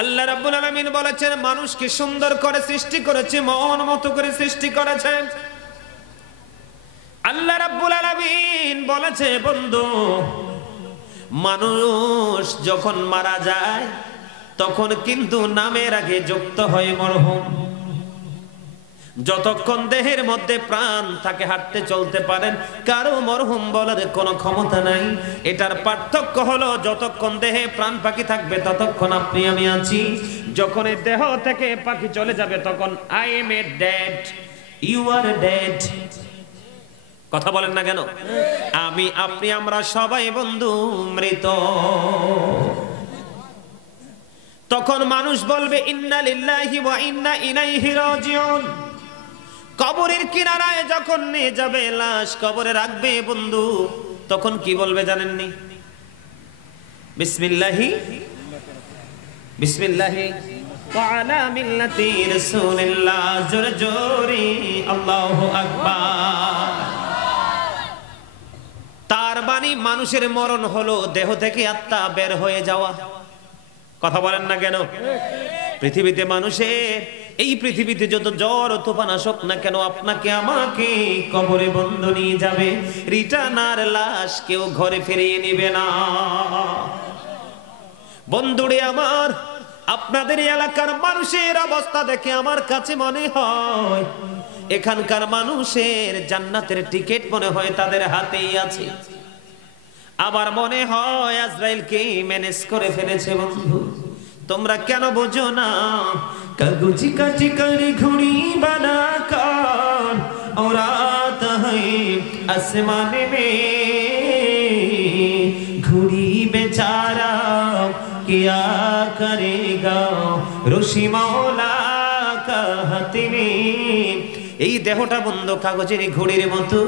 আল্লাহ রাব্বুল আলামিন বলেছেন মানুষকে সুন্দর করে সৃষ্টি করেছে, মন মতো করে সৃষ্টি করেছেন। আল্লাহ রাব্বুল আলামিন বলেছে বন্ধু, মানুষ যখন মারা যায় তখন কিন্তু নামের আগে যুক্ত হয় মরহুম। যতক্ষণ দেহের মধ্যে প্রাণ থাকে, হাঁটতে চলতে পারেন, কারো মরহুম বলার কোনো ক্ষমতা নাই। এটার পার্থক্য হলো যতক্ষণ দেহে প্রাণ পাখি থাকবে ততক্ষণ আপনি আমি আছি। যখন এই দেহ থেকে পাখি চলে যাবে তখন I am a dead, you are dead. কথা বলেন না কেন? আমি আপনি আমরা সবাই বন্ধু মৃত। তখন মানুষ বলবে ইন্না লিল্লাহি ওয়া ইন্না ইলাইহি রাজিউন। কবরের কিনারায় যখন নিয়ে যাবে লাশ, কবরে রাখবে বন্ধু, তখন কি বলবে জানেননি? বিসমিল্লাহি বিসমিল্লাহি ওয়া আলা মিল্লাতি রাসূলিল্লাহ, জোরে জোরে আল্লাহু আকবার। তার মানে মানুষের মরণ হলো দেহ থেকে আত্মা বের হয়ে যাওয়া। কথা বলেন না কেন? পৃথিবীতে মানুষের, এই পৃথিবীতে যত জ্বর তুফান আসুক না কেন, আপনাকে আমাকে কবরে বন্ধ নিয়ে যাবে। রিটার্নার লাশ কেউ ঘরে ফিরিয়ে নিবে না। বন্ধুরে আমার, আপনাদের এলাকার মানুষের অবস্থা দেখে আমার কাছে মনে হয় এখানকার মানুষের জান্নাতের টিকিট মনে হয় তাদের হাতেই আছে। আবার মনে হয় আজরাইলকে ম্যানেজ করে ফেলেছে। বন্ধু তোমরা কেন বোঝো না? কাগজি কাটি কারি ঘুড়ি বানা কার औरात है आसमाने में, घुड़ी बेचारा क्या करेगा রশি মাওলা का हाथ में। এই দেহটা বন্ধু কাগজের ঘড়ির মতো,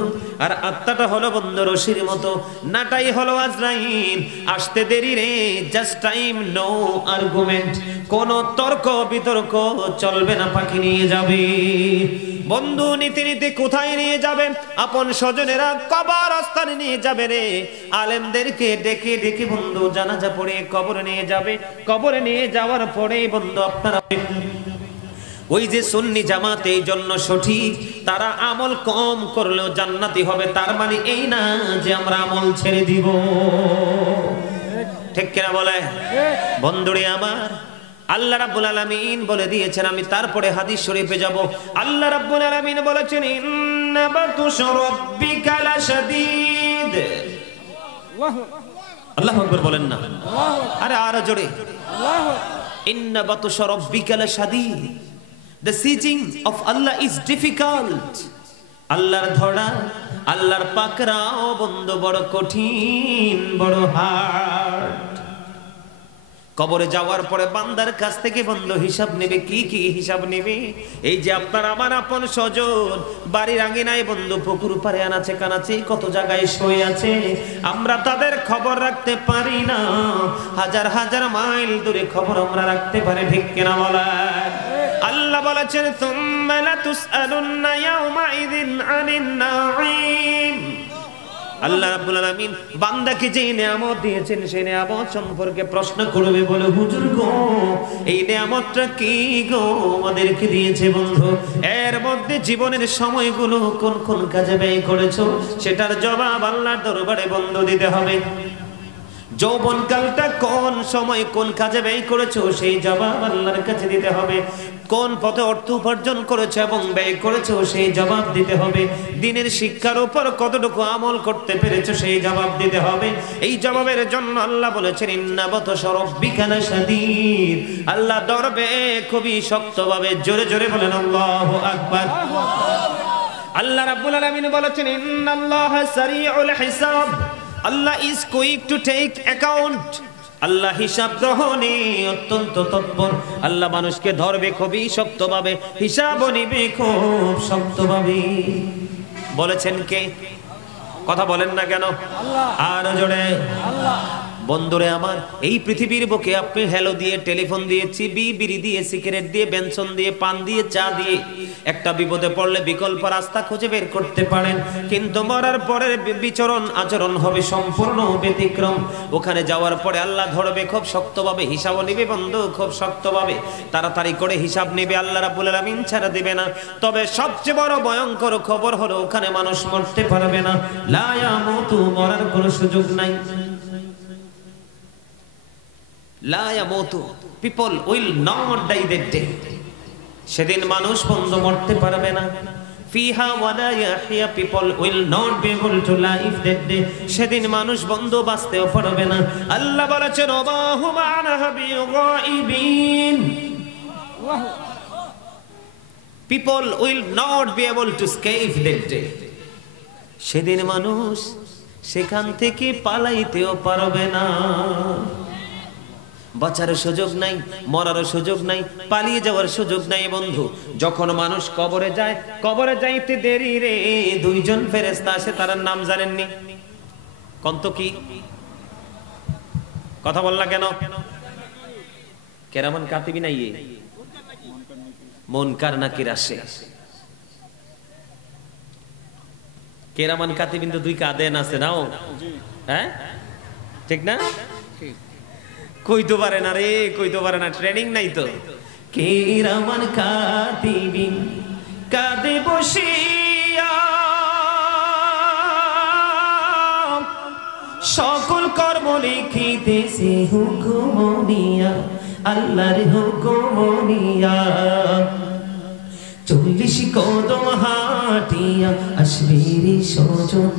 আর আত্মাটা হলো বন্ধু রশির মতো। নাটাই হলো আজরাইল, আসতে দেরি রে, জাস্ট টাইম, নো আর্গুমেন্ট, কোন তর্ক বিতর্ক চলবে না, পাখি নিয়ে যাবে। বন্ধু নীতি নীতি কোথায় নিয়ে যাবে? আপন স্বজনেরা কবরস্থানে নিয়ে যাবে রে। আলেমদেরকে ডেকে ডেকে বন্ধু জানাজা পড়ে কবরে নিয়ে যাবে। কবরে নিয়ে যাওয়ার পরে বন্ধু আপনারা, ওই যে সুন্নি জামাত এই জন্য সঠিক, তারা আমল কম করলেও জান্নাতি হবে। তার মানে এই না যে আমরা আমল ছেড়ে দিব। ঠিক কিনা বলে? বন্ধুরে আমার, আল্লাহ রাব্বুল আলামিন বলে দিয়েছেন, আমি তারপরে হাদিস শরীফে যাব। আল্লাহ রাব্বুল আলামিন বলেছেন ইন্না বাতুশা রাব্বিকা লাশাদীদ। আল্লাহু আকবার বলেন না? আরে আরো জোরে, ইন্না বাতুশা রাব্বিকা লাশাদীদ। The sieging of Allah is difficult. আল্লাহর ধরা, আল্লাহর পাকড়াও বন্ধু বড় কঠিন, বড় হার্ড। কবরে যাওয়ার পরে বান্দার কাছ থেকে বন্ধু হিসাব নেবে। কি কি হিসাব নেবে? এই যে আপনার আমার আপন স্বজন বাড়ির আঙিনায় বন্ধু, পুকুর পারে, আনাচে কানাচে কত জায়গায় শুয়ে আছে, আমরা তাদের খবর রাখতে পারি না। হাজার হাজার মাইল দূরে খবর আমরা রাখতে পারি। ঠিক কিনা বলা? আল্লাহ বলেছেন সুম্মা লাতুসআলুন্না ইয়াওমাইযিন আনিন নাঈম। আল্লাহ রাব্বুল আলামিন বান্দাকে যে নিয়ামত দিয়েছেন সেই নিয়ামত সম্পর্কে প্রশ্ন করবে, বলে হুজুর গো এই নিয়ামতটা কি গো আমাদেরকে দিয়েছে বন্ধু? এর মধ্যে জীবনের সময়গুলো কোন কোন কাজে ব্যয় করেছো সেটার জবাব আল্লাহর দরবারে বন্ধু দিতে হবে। যৌবনকালটা কোন সময় কোন কাজে ব্যয় করেছো সেই জবাব আল্লাহর কাছে দিতে হবে। কোন পথে অর্থ উপার্জন করেছো এবং ব্যয় করেছো সেই জবাব দিতে হবে। দিনের শিক্ষার উপর কতটুকু আমল করতে পেরেছো সেই জবাব দিতে হবে। এই জবাবের জন্য আল্লাহ বলেছেন ইন্না বাতশা রাব্বিকা লাশাদীদ। আল্লাহ ধরবে খুবই শক্তভাবে। জোরে জোরে বলেন আল্লাহু আকবার। আল্লাহ রাব্বুল আলামিন বলেছেন ইন্নাল্লাহা সারিউল হিসাব। Allah is quick to take account. আল্লাহ হিসাব গ্রহণে অত্যন্ত তৎপর। আল্লাহ মানুষকে ধরবে খুবই শক্তভাবে, হিসাবও নিবে খুব শক্তভাবে। বলেছেন কে? কথা বলেন না কেন? আর জোরে। বন্ধুরে আমার, এই পৃথিবীর বুকে আপনি হ্যালো দিয়ে, টেলিফোন দিয়ে, চিবি, বিড়ি দিয়ে, সিগারেট দিয়ে, বেনসন দিয়ে, পান দিয়ে, চা দিয়ে একটা বিপদে পড়লে বিকল্প রাস্তা খুঁজে বের করতে পারেন, কিন্তু মরার পরে বিচরণ আচরণ হবে সম্পূর্ণ ব্যতিক্রম। ওখানে যাওয়ার পরে আল্লাহ ধরবে খুব শক্তভাবে, হিসাবও নেবে বন্ধু খুব শক্তভাবে, তাড়াতাড়ি করে হিসাব নেবে, আল্লাহ রাব্বুল আলামিন ছাড়া দিবে না। তবে সবচেয়ে বড় ভয়ঙ্কর খবর হলো ওখানে মানুষ মরতে পারবে না, লা ইয়ামুতু, মরার কোনো সুযোগ নাই। লা ইয়ামুতু, people will not die that day. সেদিন মানুষ বন্ধু মরতে পারবে না। ফিহা ওয়ালা ইয়াহইয়া, people will not be able to live that day. সেদিন মানুষ বন্ধু বাঁচতেও পারবে না। আল্লাহ বলেছেন ওয়া হুম আনহা বিগাইবিন, people will not be able to escape that day. সেদিন মানুষ সেখান থেকে পালাইতেও পারবে না। বাঁচার সুযোগ নাই, মরার সুযোগ নাই, পালিয়ে যাওয়ার সুযোগ নাই বন্ধু। যখন মানুষ কবরে যায়, কবরে যাইতে দেরি রে, দুইজন ফেরেশতা আসে, তার নাম জানেননি? কন্ত কি কথা বললা কেন? কেরামান কাতিবিন আইয়ে মুনকার নাকির আসে। কেরামান কাতিবিন তো দুই কাদেন আছে নাও, হ্যাঁ ঠিক না? কইতে পারে না রে, কইতে পারে না, ট্রেনিং নাই তো। কিরামান কাতিবিন কাঁদে বসিয়া, সকল কর্ম লিখিতেছে হুকুম নিয়া, আল্লাহর হুকুম নিয়া। 40 কদম হাঁটিয়া আসবে রে সজন,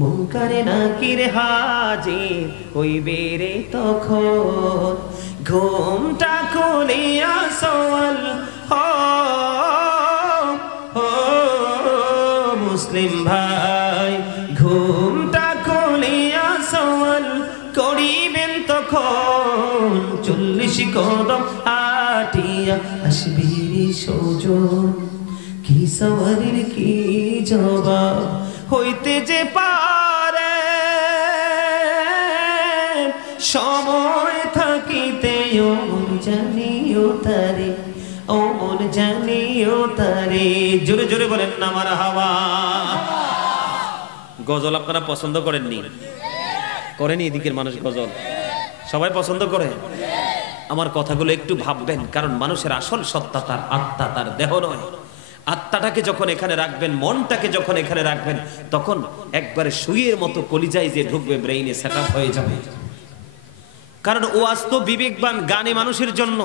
মুনকারে নাকির হাজির হইবে রে তখন। ঘুমটা খুলিয়া সওয়াল মুসলিম ভাই, ঘুমটা খুলিয়া সওয়াল করিবেন তখন। 40 কদম হাঁটিয়া আসবে রে সজন, কি সওয়ালের কি জবাব হইতে যে পারে, সময় থাকিতে ওমন জানিও তারে, ওমন জানিও তারে। জোরে জোরে বলেন না মারহাবা। গজল আপনারা পছন্দ করেননি? করেনি এদিকের মানুষ গজল? সবাই পছন্দ করে? আমার কথাগুলো একটু ভাববেন, কারণ মানুষের আসল সত্তা তার আত্মা, তার দেহ নয়। আত্মাটাকে যখন এখানে রাখবেন, মনটাকে যখন এখানে রাখবেন, তখন একবারে সুইয়ের মতো কলিজায় যে ঢুকবে, ব্রেইনে সেট আপ হয়ে যাবে। কারণ ওয়াজ তো বিবেকবান জ্ঞানী মানুষের জন্য,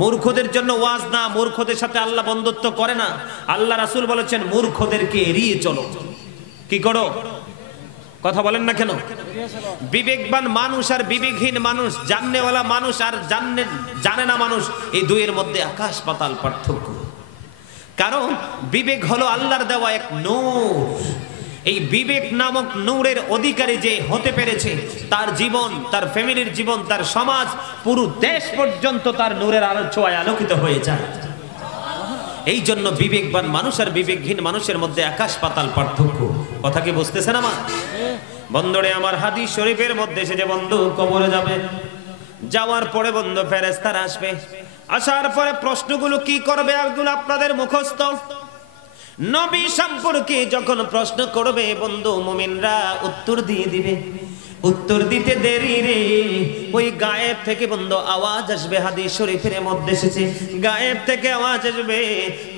মূর্খদের জন্য ওয়াজ না। মূর্খদের সাথে আল্লাহ বন্ধুত্ব করে না। আল্লাহ রাসূল বলেছেন মূর্খদেরকে এড়িয়ে চলো। কি করো? কথা বলেন না কেন? বিবেকবান মানুষ আর বিবেকহীন মানুষ, জাননেওয়ালা মানুষ আর জানে না মানুষ, এই দুইয়ের মধ্যে আকাশ পাতাল পার্থক্য। কারণ বিবেক হলো আল্লাহর দেওয়া এক নূর। এই বিবেক নামক নূরের অধিকারী যে হতে পেরেছে, তার জীবন, তার ফ্যামিলির জীবন, তার সমাজ, পুরো দেশ পর্যন্ত তার নূরের আলো ছোঁয়ায় আলোকিত হয়ে যায়। এই জন্য বিবেকবান মানুষ আর বিবেকহীন মানুষের মধ্যে আকাশ পাতাল পার্থক্য। কথা কি বুঝতেছেন আমার বন্ধুরে? আমার হাদিস শরীফের মধ্যে এসে যে বন্ধু কবরে যাবে, যাওয়ার পরে বন্ধু ফেরেশতারা আসবে, আসার পরে প্রশ্নগুলো কি করবে এগুলো আপনাদের মুখস্থ। নবী সম্পর্কে যখন প্রশ্ন করবে বন্ধু, মুমিনরা উত্তর দিয়ে দিবে। উত্তর দিতে দেরি রে, ওই গায়েব থেকে বন্ধু আওয়াজ আসবে। হাদিস শরীফের মধ্যে এসেছে, গায়েব থেকে আওয়াজ আসবে,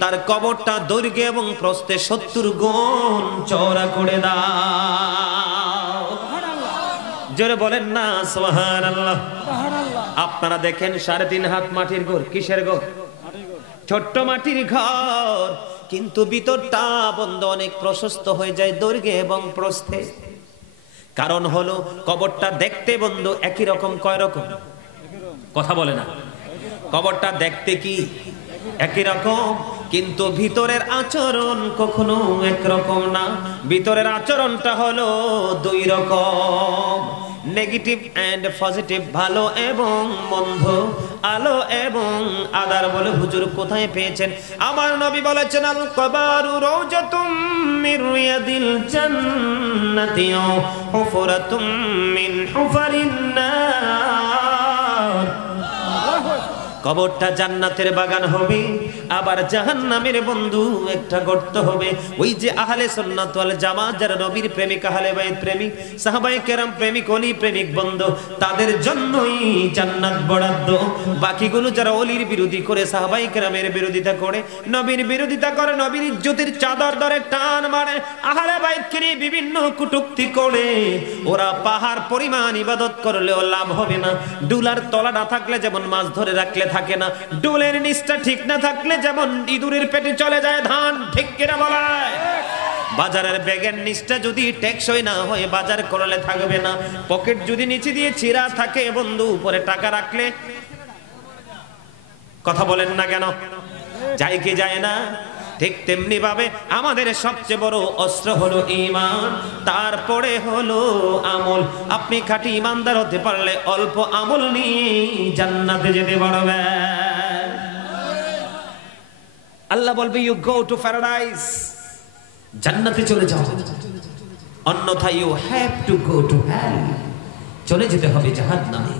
তার কবরটা দৈর্ঘ্য এবং প্রস্থে 70 গুণ চওড়া করে দাও। জোরে বলেন না সুবহানাল্লাহ। আপনারা দেখেন 3.5 হাত মাটির ঘর। কিসের ঘর? ছোট্ট মাটির ঘর, কিন্তু ভিতরটা বন্ধ অনেক প্রশস্ত হয়ে যায় দৈর্ঘ্যে এবং প্রস্থে। কারণ হলো কবরটা দেখতে বন্ধু একই রকম। কয় রকম? কথা বলে না। কবরটা দেখতে কি একই রকম, কিন্তু ভিতরের আচরণ কখনো একরকম না। ভিতরের আচরণটা হলো 2 রকম। নেগেটিভ এন্ড পজিটিভ, ভালো এবং মন্দ, আলো এবং আঁধার বলে হুজুর কোথায় পেয়েছেন? আমার নবী বলেছেন আল কবারু রাউজাতুম মির রিয়াদিল জান্নাতি আও হুফরাতুম মিন হুফারিন নার। কবরটা জান্নাতের বাগান হবে, আবার জাহান্নামের বন্ধু একটা গর্ত হবে। ওই যে আহলে সুন্নাত ওয়াল জামাত, যারা নবীর প্রেমিক, আহলে বাইত প্রেমিক, সাহাবায়ে কেরাম প্রেমিক, ওলি প্রেমিক বন্ধু, তাদের জন্যই জান্নাত বরাদ্দ। বাকিগুলো যারা ওলির বিরোধী করে, সাহাবায়ে কেরামের বিরোধিতা করে, নবীর বিরোধিতা করে, নবীর ইজ্জতের চাদর ধরে টান মারে, আহলে বাইতকে নিয়ে বিভিন্ন কটূক্তি করে, ওরা পাহাড় পরিমাণ ইবাদত করলেও লাভ হবে না। ডুলার তলা না থাকলে যেমন মাছ ধরে রাখলে থাকে না, ডুলের নিচটা ঠিক না থাকলে যেমন ইঁদুরের পেটে চলে যায় ধান, ঠিক কিনা বলায়? বাজারের ব্যাগের নিচটা যদি টেকসই না হয়, বাজার করলে থাকবে না। পকেট যদি নিচে দিয়ে চিরা থাকে বন্ধু, উপরে টাকা রাখলে, কথা বলেন না কেন, যায় কি যায় না? ঠিক তেমনি ভাবে আমাদের সবচেয়ে বড় অস্ত্র হলো ঈমান, তারপরে হলো আমল। আপনি খাঁটি ঈমানদার হতে পারলে অল্প আমল নিয়ে জান্নাতে যেতে পারবেন। আল্লাহ বলবে ইউ গো টু প্যারাডাইস, জান্নাতে চলে যাও, অন্যথায় you have to go to hell, চলে যেতে হবে জাহান্নামে।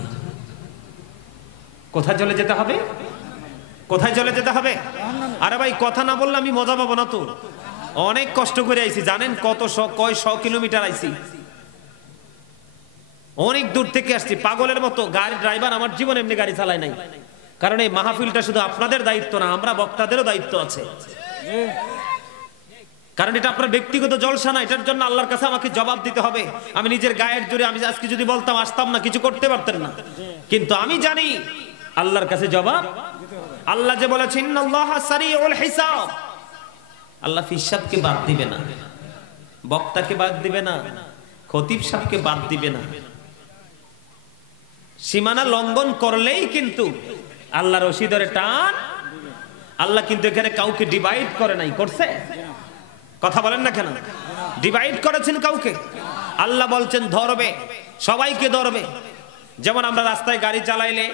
কোথায় চলে যেতে হবে? কোথায় চলে যেতে হবে? আরে ভাই কথা না বললে আমি মজা পাবো না তো। অনেক কষ্ট করে আইছি, জানেন কত কয় 100 কিলোমিটার আইছি, অনেক দূর থেকে আসছি পাগলের মতো। গাড়ি ড্রাইভার আমার জীবন এমনি গাড়ি চালায় নাই, কারণ এই মাহফিলটা শুধু আপনাদের দায়িত্ব না, আমরা বক্তাদেরও দায়িত্ব আছে। কারণ এটা আপনার ব্যক্তিগত জলসা না, এটার জন্য আল্লাহর কাছে আমাকে জবাব দিতে হবে। আমি নিজের গায়ের জোরে আমি আজকে যদি বলতাম আসতাম না, কিছু করতে পারতেন না, কিন্তু আমি জানি আল্লাহর কাছে জবাব। আল্লাহ যে বলেছেন ইন্নাল্লাহা সারিউল হিসাব, আল্লাহ হিসাবকে বাদ দিবে না, বক্তাকে বাদ দিবে না, খতিব সাহেবকে বাদ দিবে না। সীমানা লঙ্ঘন করলেই কিন্তু আল্লাহর রশি ধরে টান। আল্লাহ কিন্তু এখানে কাউকে ডিভাইড করে নাই, করছে? কথা বলেন না কেন? ডিভাইড করেছেন কাউকে? আল্লাহ বলছেন ধরবে, সবাইকে ধরবে। যেমন আমরা রাস্তায় গাড়ি চালাইলে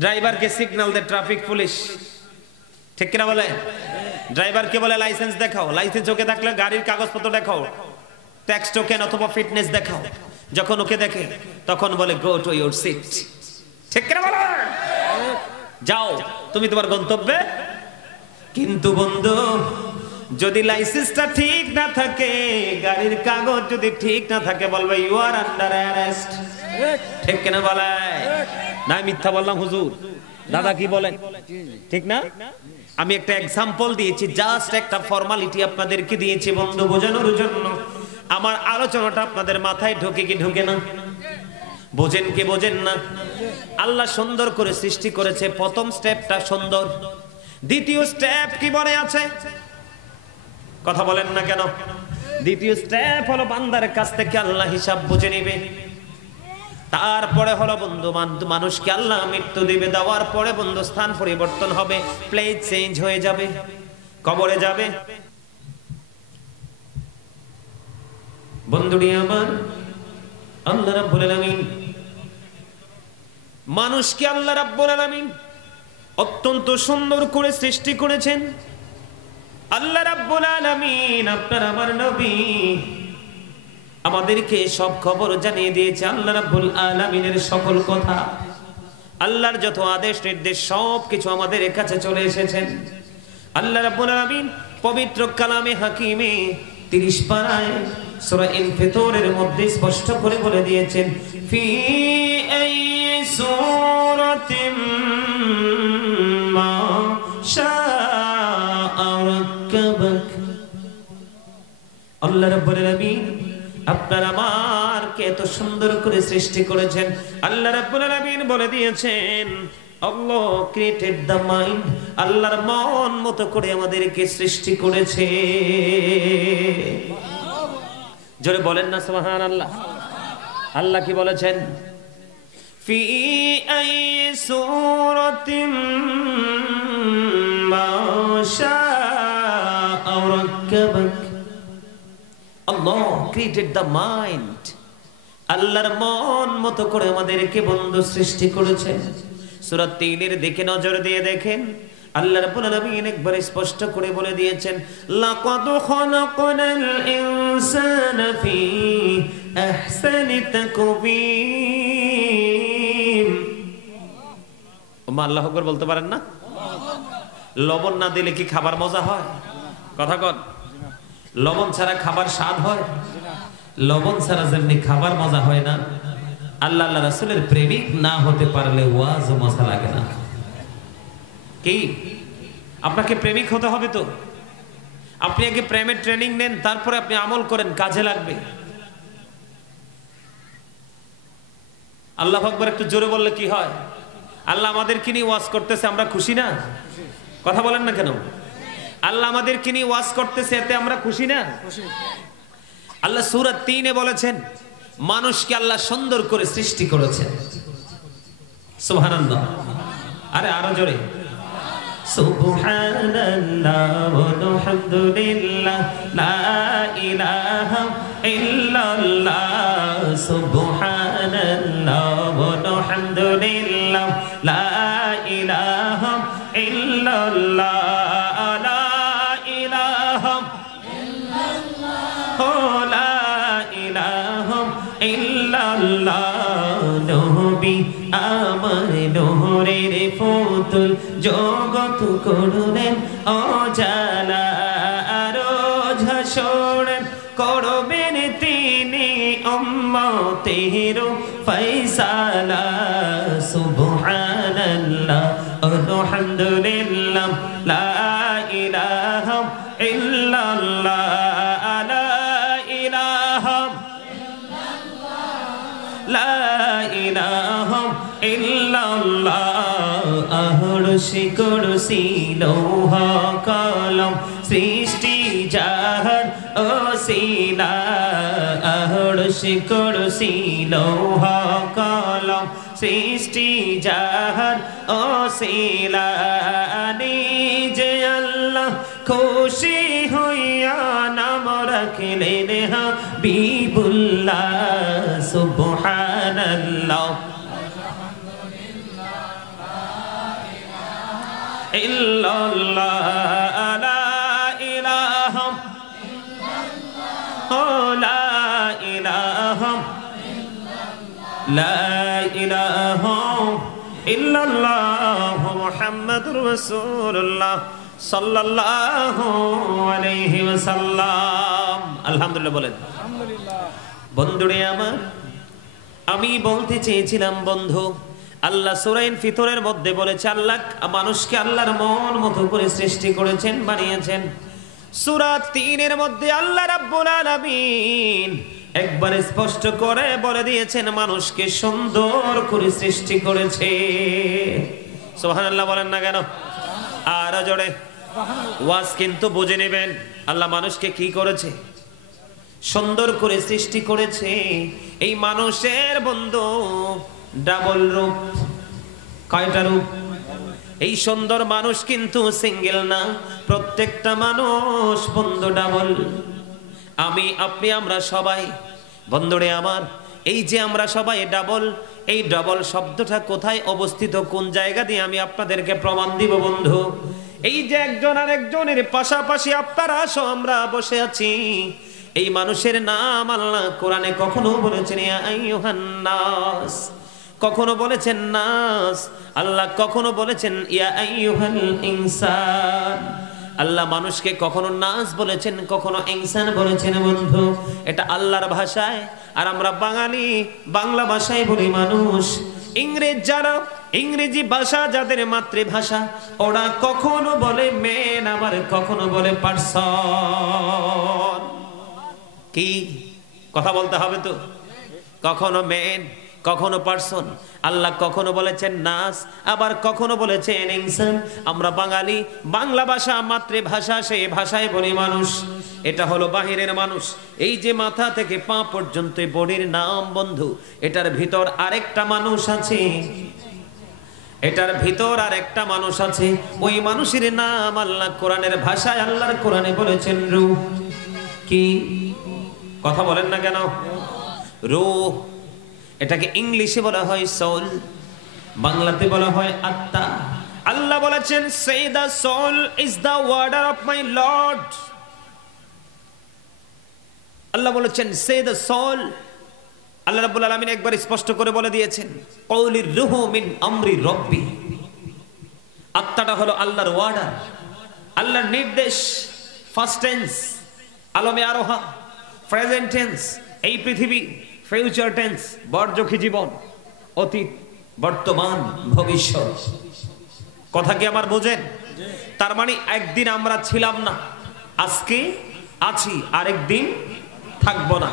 ড্রাইভারকে সিগন্যাল দেয় ট্রাফিক পুলিশ, ঠিক কিনা বলে? ড্রাইভারকে বলে লাইসেন্স দেখাও, লাইসেন্স ওকে থাকলে গাড়ির কাগজপত্র দেখাও, ট্যাক্স টোকেন অথবা ফিটনেস দেখাও। যখন ওকে দেখে তখন বলে গো টু ইউর সিট, ঠিক কিনা বলে? যাও তুমি তোমার গন্তব্যে। কিন্তু বন্ধু যদি লাইসেন্সটা ঠিক না থাকে, গাড়ির কাগজ যদি ঠিক না থাকে, বলবে ইউ আর আন্ডার অ্যারেস্ট, ঠিক কিনা বলে? না মিথ্যা বললাম হুজুর? দাদা কি বলেন, ঠিক না? আমি একটা এক্সাম্পল দিয়েছি, জাস্ট একটা ফর্মালিটি আপনাদেরকে দিয়েছি বন্ধু বোঝানোর জন্য। আমার আলোচনাটা আপনাদের মাথায় ঢোকে কি ঢোকে না? বোঝেন কি বোঝেন না? আল্লাহ সুন্দর করে সৃষ্টি করেছে, প্রথম স্টেপটা সুন্দর, দ্বিতীয় স্টেপ কি বলে আছে? কথা বলেন না কেন? দ্বিতীয় স্টেপ হলো বান্দার কাছ থেকে আল্লাহ হিসাব বুঝে নেবে। তারপরে হলো বন্ধু মানুষকে আল্লাহ মৃত্যু দিবে, দেওয়ার পরে বন্ধু স্থান পরিবর্তন হবে, প্লেস চেঞ্জ হয়ে যাবে, কবরে যাবে। বন্ধুটি আমার, আল্লাহ রাব্বুল আলামিন মানুষকে আল্লাহ রাব্বুল আলামিন অত্যন্ত সুন্দর করে সৃষ্টি করেছেন। আল্লাহ রাব্বুল আলামিন আপনার আমার নবী আমাদেরকে সব খবর জানিয়ে দিয়েছে। আল্লাহ রাব্বুল আলামিনের সকল কথা, আল্লাহর যত আদেশ নির্দেশ সব কিছু আমাদের কাছে চলে এসেছেন। আল্লাহ রাব্বুল আলামিন পবিত্র কালামে হাকিমে 30 পারায় সূরা ইনফিতরের মধ্যে স্পষ্ট করে বলে দিয়েছেন, ফি আই সূরাতিম মা শাআ রাক্কাবাক। আল্লাহ রাব্বুল আলামিন আপনার আমারকে এত সুন্দর করে সৃষ্টি করেছেন। আল্লাহ রাব্বুল আলামিন বলে দিয়েছেন Allah created the mind, আল্লাহর মন মতো করে আমাদেরকে সৃষ্টি করেছে। জোরে বলেন না সুবহানাল্লাহ। আল্লাহ কি বলেছেন? ফি আই সূরাতিম মা শাআ রাক্কাবাক। Allah created the mind. আল্লাহর মন মতো করে আমাদেরকে বন্ধু সৃষ্টি করেছেন। সূরা ৩ এর দিকে নজর দিয়ে দেখেন, আল্লাহ রাব্বুল আলামিন একবার স্পষ্ট করে বলে দিয়েছেন, লাকাদ খালাকনাল ইনসানা ফি আহসানি তাকবীম। ওমা আল্লাহু আকবার বলতে পারেন না? লবণ না দিলে কি খাবার মজা হয়? কথা কন। লবণ ছাড়া খাবার স্বাদ হয়? লবণ ছাড়া যেমনি খাবার মজা হয় না, আল্লাহ আল্লাহ রাসূলের প্রেমিক না হতে পারলে ওয়াজ ও মজা লাগে না। কি আপনাকে প্রেমিক হতে হবে তো? আপনি আগে প্রেমের ট্রেনিং নেন, তারপরে আপনি আমল করেন, কাজে লাগবে। আল্লাহু আকবার একটু জোরে বললে কি হয়? আল্লাহ আমাদেরকে নিয়ে ওয়াজ করতেছে, আমরা খুশি না? কথা বলেন না কেন? আল্লাহ আমাদেরকে নিয়ে ওয়াজ করতেছে, এতে আমরা খুশি না? আল্লাহ সূরা ৩ এ বলেছেন মানুষকে আল্লাহ সুন্দর করে সৃষ্টি করেছেন। সুবহানাল্লাহ। আরে আরো জোরে সুবহানাল্লাহ ওয়ালহামদুলিল্লাহ লা ইলাহা ইল্লাল্লাহ সুবহানাল্লাহ ওয়ালহামদুলিল্লাহ লা ইলাহা ইল্লাল্লাহ লা ইলাহা ইল্লাল্লাহ লা ইলাহা ইল্লাল্লাহ নবী আমার নূরের ফুতুল জগৎ করলেন অজালা রোজ হাসরেন করবেন তিনি উম্মতের ফয়সালা সুবহানাল্লাহ আলহামদুলিল্লাহ লা ইলাহা ইল্লাল্লাহ লা ইলাহা লা ইলাহা ইল্লাল্লাহ আরশে কুরসি লৌহ কলম সৃষ্টি জাহান ওসিলা আরশে কুরসি লৌহ কলম সৃষ্টি জাহান ওসিলা নিজে আল্লাহ খুশি হইয়া নাম রাখলেন হাবিবুল্লাহ সুবহানাল্লাহ ইল্লাল্লাহ লা ইলাহা লা ইলাহা লা ইলাহা ইল্লাল্লাহ মুহাম্মাদুর রাসূলুল্লাহ সাল্লাল্লাহু আলাইহি ওয়াসাল্লাম। আলহামদুলিল্লাহ বলেন। আলহামদুলিল্লাহ। বন্ধুরে আমার, আমি বলতে চেয়েছিলাম বন্ধু, আল্লাহ সূরা ফিতরের মধ্যে বলেছে আল্লাহ মানুষকে আল্লাহর মন মতো করে সৃষ্টি করেছেন, বানিয়েছেন। সূরা ৩ এর মধ্যে আল্লাহ রাব্বুল আলামিন একবার স্পষ্ট করে বলে দিয়েছেন মানুষকে সুন্দর করে সৃষ্টি করেছে। সুবহানাল্লাহ বলেন না কেন? আর জোরে ওয়াজ কিন্তু বুঝে নেবেন। আল্লাহ মানুষকে কি করেছে? সুন্দর করে সৃষ্টি করেছে। এই মানুষের বন্ধু ডাবল রূপ। কয়টা রূপ? এই সুন্দর মানুষ কিন্তু সিঙ্গেল না, প্রত্যেকটা মানুষ বন্ধু ডাবল। আমি আপনি আমরা সবাই বন্ধুরে আমার, এই যে আমরা সবাই ডাবল, এই ডাবল শব্দটা কোথায় অবস্থিত, কোন জায়গা দিয়ে আমি আপনাদেরকে প্রমাণ দিব বন্ধু। এই যে একজন আর একজনের পাশাপাশি আপনারা আসো আমরা বসে আছি, এই মানুষের নাম আল্লাহ কোরআনে কখনো বলেছেন ইয়া আইয়ুহান নাস, কখনো বলেছেন নাস। আল্লাহ কখনো বলেছেন ইয়া আইয়ুহাল ইনসান। আল্লাহ মানুষকে কখনো নাস বলেছেন, কখনো ইনসান বলেছেন বন্ধু। এটা আল্লাহর ভাষায়, আর আমরা বাঙালি বাংলা ভাষায় বলি মানুষ। ইংরেজ যারা, ইংরেজি ভাষা যাদের মাতৃভাষা, ওরা কখনো বলে মেন, আবার কখনো বলে পারসন। কি কথা বলতে হবে তো? কখনো মেন, কখনো পারসন। আল্লাহ কখনো বলেছেন নাস, আবার কখনো বলেছেন ইনসান। আমরা বাঙালি বাংলা ভাষা মাতৃভাষা, সেই ভাষায় বলি মানুষ। এটা হলো বাহিরের মানুষ। এই যে মাথা থেকে পা পর্যন্ত বডির নাম বন্ধু, এটার ভিতর আরেকটা মানুষ আছে, এটার ভিতর আরেকটা মানুষ আছে। ওই মানুষের নাম আল্লাহ কোরআনের ভাষায়, আল্লাহর কোরআনে বলেছেন রূহ। কি কথা বলেন না কেন? রূহ এটাকে ইংলিশে বলা হয় সোল, বাংলাতে বলা হয় আত্মা। আল্লাহ বলেছেন say the soul is the order of my lord। আল্লাহ বলেছেন say the soul। আল্লাহ রাব্বুল আলামিন একবার স্পষ্ট করে বলে দিয়েছেন কওলির রূহু মিন আমরি রব্বি। আত্মাটা হলো আল্লাহর অর্ডার, আল্লাহর নির্দেশ। ফার্স্ট টেন্স আলমে আরোহা, প্রেজেন্ট টেন্স এই পৃথিবী, ফিউচার টেন্স বর্জখী জীবন, অতীত বর্তমান ভবিষ্যৎ। কথা কি আমার বোঝেন? তার মানে একদিন আমরা ছিলাম না, আজকে আছি, আরেকদিন থাকবো না।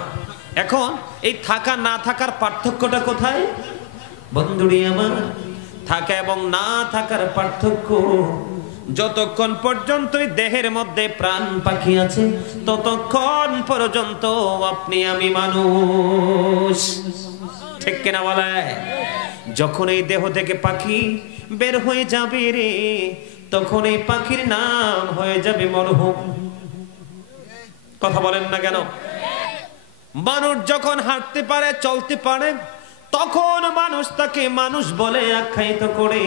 এখন এই থাকা না থাকার পার্থক্যটা কোথায় বন্ধুরি আমার? থাকা এবং না থাকার পার্থক্য, যতক্ষণ পর্যন্ত দেহের মধ্যে প্রাণ পাখি আছে ততক্ষণ পর্যন্ত আপনি আমি মানুষ, ঠিক কিনা বলে? যখন এই দেহ থেকে পাখি বের হয়ে যাবে রে, তখন এই পাখির নাম হয়ে যাবে মরহুম। কথা বলেন না কেন? মানুষ যখন হাঁটতে পারে, চলতে পারে, তখন মানুষ তাকে মানুষ বলে আখ্যায়িত করে।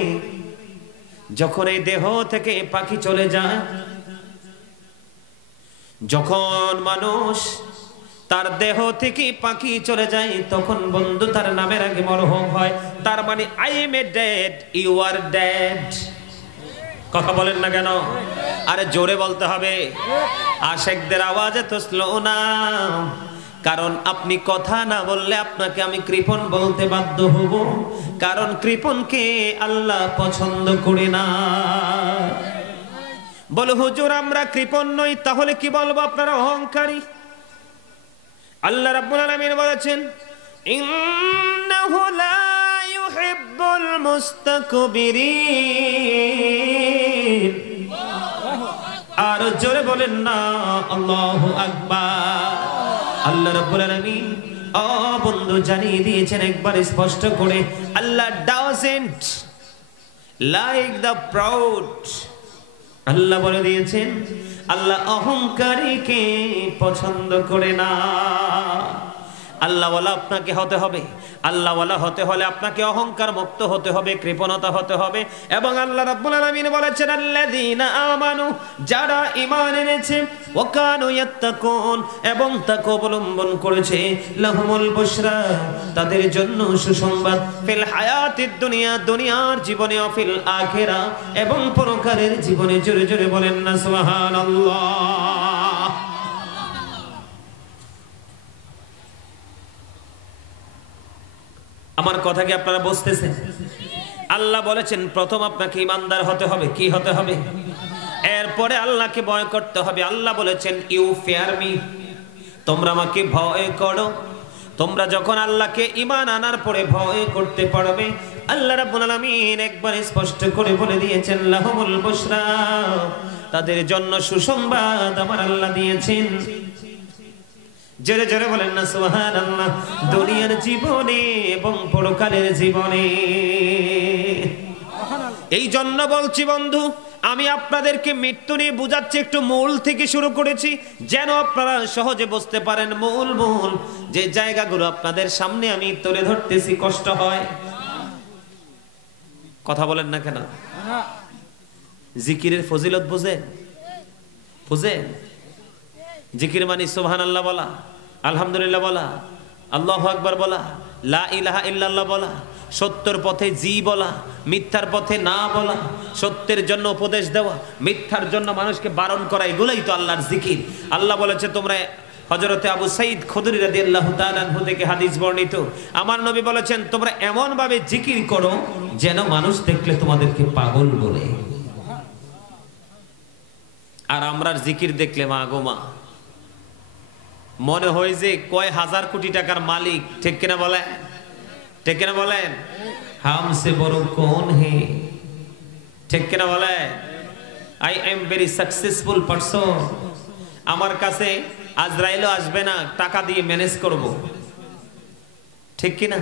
যখন এই দেহ থেকে পাখি চলে যায়, যখন মানুষ তার দেহ থেকে পাখি চলে যায়, তখন বন্ধু তার নামের আগে মরহুম হয়। তার মানে I am a dead, you are dead. কথা বলেন না কেন? আরে জোরে বলতে হবে। আশেকদের আওয়াজ এত স্লো না, কারণ আপনি কথা না বললে আপনাকে আমি কৃপণ বলতে বাধ্য হব, কারণ কৃপণকে আল্লাহ পছন্দ করে না। বলো হুজুর আমরা কৃপণ নই, তাহলে কি বলবো? আপনারা অহংকারী। আল্লাহ রাব্বুল আলামিন বলেছেন ইন্নাহু লা ইউহিব্বুল মুস্তাকবিরিন। আর জোরে বলেন না আল্লাহু আকবার। আল্লাহ রাব্বুল আলামিন বন্ধু জানিয়ে দিয়েছেন একবার স্পষ্ট করে, আল্লাহ ডাজন্ট লাইক দ্য প্রাউড। আল্লাহ বলে দিয়েছেন আল্লাহ অহংকারীকে পছন্দ করে না। আল্লাহওয়ালা আপনাকে হতে হবে। আল্লাহওয়ালা হতে হলে আপনাকে অহংকার মুক্ত হতে হবে, কৃপণতা হতে হবে। এবং আল্লাহ রাব্বুল আলামিন বলেছেন আল্লাযীনা আমানু, যারা ঈমান এনেছে, ওয়া কানু ইয়াত্তাকুন, এবং তাকওয়া অবলম্বন করেছে, লাহুমুল বুশরা, তাদের জন্য সুসংবাদ, ফিল হায়াতিদ দুনিয়া, দুনিয়ার জীবনে, ও ফিল আখিরা, এবং পরকালের জীবনে। জোরে জোরে বলেন না সুবহানাল্লাহ। আমার কথা কি আপনারা বুঝতেছেন? আল্লাহ বলেছেন প্রথম আপনাকে ইমানদার হতে হবে। কি হতে হবে? এরপরে আল্লাহকে ভয় করতে হবে। আল্লাহ বলেছেন ইউ ফিয়ার মি, তোমরা আমাকে ভয় করো। তোমরা যখন আল্লাহকে ঈমান আনার পরে ভয় করতে পারবে, আল্লাহ রাব্বুল আলামিন একবার স্পষ্ট করে বলে দিয়েছেন লাহুমুল বুশরা, তাদের জন্য সুসংবাদ আমার আল্লাহ দিয়েছেন। জোরে জোরে বলেন না সুবহানাল্লাহ। দুনিয়ার জীবনে এবং পরকালের জীবনে। এই জন্য বলছি বন্ধু, আমি আপনাদেরকে মৃত্যু নিয়ে বুঝাচ্ছি, একটু মূল থেকে শুরু করেছি যেন আপনারা সহজে বুঝতে পারেন। মূল যে জায়গাগুলো আপনাদের সামনে আমি তুলে ধরতেছি, কষ্ট হয়। কথা বলেন না কেন? জিকিরের ফজিলত বুঝেন? বুঝেন? জিকির মানে সুবহানাল্লাহ বলা, আলহামদুলিল্লাহ বলা, আল্লাহু আকবার বলা, লা ইলাহা ইল্লাল্লাহ বলা, সত্যের পথে জি বলা, মিথ্যার পথে না বলা, সত্যের জন্য উপদেশ দেওয়া, মিথ্যার জন্য মানুষকে বারণ করা, এগুলাই তো আল্লাহর জিকির। আল্লাহ বলেছে তোমরা, হযরতে আবু সাঈদ খুদরী রাদিয়াল্লাহু তাআলা আনহু থেকে হাদিস বর্ণিত, আমার নবী বলেছেন তোমরা এমন ভাবে জিকির করো যেন মানুষ দেখলে তোমাদেরকে পাগল বলে। আর আমরার জিকির দেখলে মা গো মা, মনে হয় যে কয় হাজার কোটি টাকার মালিক। ঠিক কিনা বলেন? ঠিক কিনা বলেন? হামসে বড় কোন হে? ঠিক কিনা বলেন? I am very successful person. আমার কাছে আজরাইলও আসবে না, টাকা দিয়ে ম্যানেজ করব। ঠিক কিনা?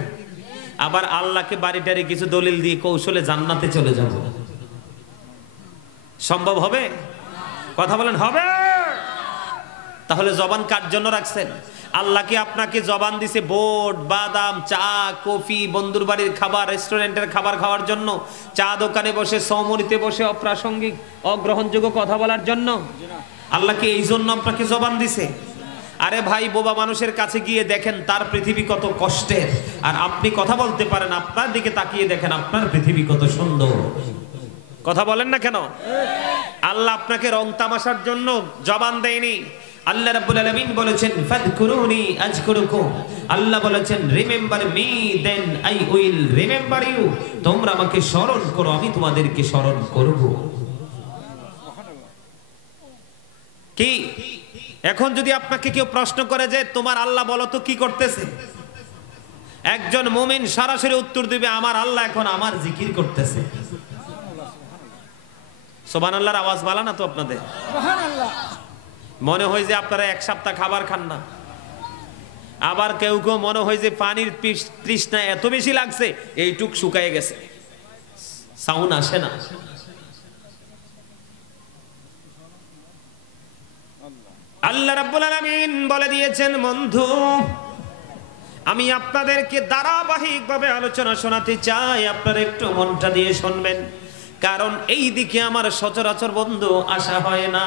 আবার আল্লাহকে বাড়িটারি কিছু দলিল দিয়ে কৌশলে জান্নাতে চলে যাব। সম্ভব হবে? কথা বলেন হবে? তাহলে জবান কার জন্য রাখছেন? আল্লাহ কি আপনাকে জবান দিছে বোট, বাদাম, চা, কফি, বন্ধুর বাড়ির খাবার, রেস্টুরেন্টের খাবার খাওয়ার জন্য, চা দোকানে বসে সমরিতে বসে অপ্রাসঙ্গিক অগ্রহণযোগ্য কথা বলার জন্য? আল্লাহ কি এই জন্য আপনাকে জবান দিছে? আরে ভাই, বোবা মানুষের কাছে গিয়ে দেখেন তার পৃথিবী কত কষ্টের, আর আপনি কথা বলতে পারেন, আপনার দিকে তাকিয়ে দেখেন আপনার পৃথিবী কত সুন্দর। কথা বলেন না কেন? আল্লাহ আপনাকে রং তামাশার জন্য জবান দেয়নি। আল্লাহ রাব্বুল আলামিন বলেছেন ফাযকুরুনি আযকুরুকুম, আল্লাহ বলেছেন remember me then I will remember you, তোমরা আমাকে স্মরণ করো আমি তোমাদেরকে স্মরণ করব। কি এখন যদি আপনাকে কেউ প্রশ্ন করে যে তোমার আল্লাহ বলো তো কি করতেছে, একজন মুমিন সরাসরি উত্তর দিবে আমার আল্লাহ এখন আমার জিকির করতেছে। সুবহানাল্লাহর আওয়াজ বালা না তো আপনাদের? সুবহানাল্লাহ। মনে হয় যে আপনারা এক সপ্তাহ খাবার খান না, আবার কেউ কেউ মনে হয় যে পানির তৃষ্ণা এত বেশি লাগছে এইটুক শুকায় গেছে, সাউন্ড আসে না। আল্লাহ রাব্বুল আলামিন বলে দিয়েছেন বন্ধু আমি আপনাদেরকে ধারাবাহিকভাবে আলোচনা শোনাতে চাই, আপনারা একটু মনটা দিয়ে শুনবেন, কারণ এই দিকে আমার সচরাচর বন্ধু আসা হয় না।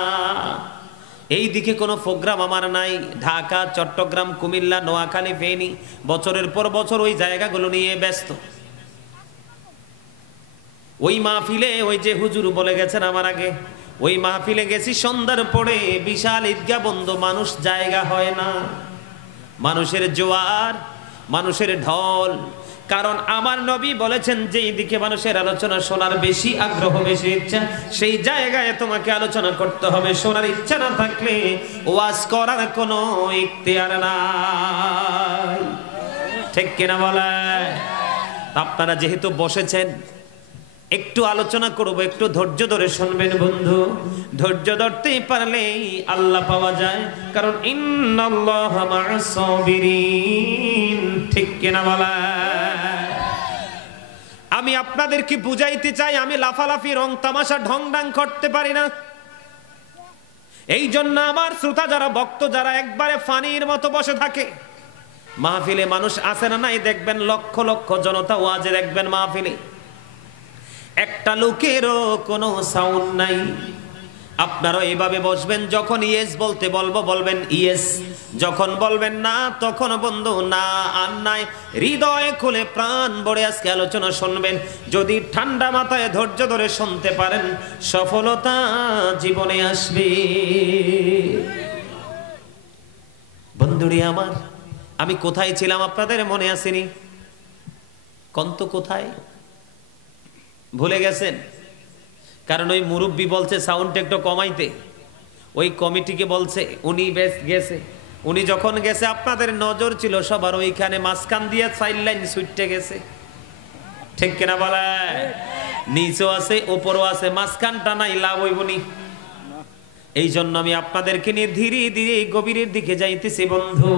এই দিকে কোনো প্রোগ্রাম আমার নাই। ঢাকা, চট্টগ্রাম, কুমিল্লা, নোয়াখালী, ফেনী, বছরের পর বছর ওই জায়গাগুলো নিয়ে ব্যস্ত। ওই মাহফিলে ওই যে হুজুর বলে গেছেন আমার আগে, ওই মাহফিলে গেছি সন্ধ্যার পরে, বিশাল ঈদগাহ বন্ধ, মানুষ জায়গা হয় না, মানুষের জোয়ার, মানুষের ঢল। কারণ আমার নবী বলেছেন যেই দিকে মানুষের আলোচনা শোনার বেশি আগ্রহ, বেশি ইচ্ছা, সেই জায়গায় তোমাকে আলোচনা করতে হবে। শোনার ইচ্ছা না থাকলে ওয়াজ করার কোনো ইখতিয়ার নাই, ঠিক কিনা বলে? আপনারা যেহেতু বসেছেন একটু আলোচনা করব, একটু ধৈর্য ধরে শুনবেন বন্ধু। ধৈর্য ধরতে পারলেই আল্লাহ পাওয়া যায়, কারণ ইন্নাল্লাহা মা'আস সাবিরিন, ঠিক কিনা বলা? আমি আপনাদেরকে বুঝাইতে চাই আমি লাফালাফি রং তামাশা ঢং ঢাং করতে পারি না। এই জন্য আমার শ্রোতা যারা, ভক্ত যারা একবারে ফানির মতো বসে থাকে, মাহফিলে মানুষ আসে না নাই দেখবেন লক্ষ লক্ষ জনতা ওয়াজে দেখবেন মাহফিলে একটা লোকেরও কোনো সাউন্ড নাই। আপনারা এইভাবে বসবেন, যখন ইয়েস বলতে বলবো বলবেন ইয়েস, যখন বলবেন না তখন বন্ধু না আর নাই। হৃদয় খুলে প্রাণ ভরে আজকে আলোচনা শুনবেন। যদি ঠান্ডা মাথায় ধৈর্য ধরে শুনতে পারেন, সফলতা জীবনে আসবে। বন্ধুরি আমার, আমি কোথায় ছিলাম আপনাদের মনে আসেনি? কন্ত কোথায় ভুলে গেছেন? কারণ ওই মুরব্বী বলছে সাউন্ড একটু কমাইতে, ওই কমিটিকে বলছে, উনি বেশ গেছে। উনি যখন গেছে আপনাদের নজর ছিল সবার ওইখানে, মাঝখান দিয়ে সাইড লাইন ছুটতে গেছে, ঠিক কিনা বলে? নিচেও আছে উপরও আছে, মাঝখানটা নাই, লাভ হইবনি। এই জন্য আমি আপনাদেরকে নিয়ে ধীরে ধীরে গভীরের দিকে যাইতেছি বন্ধু।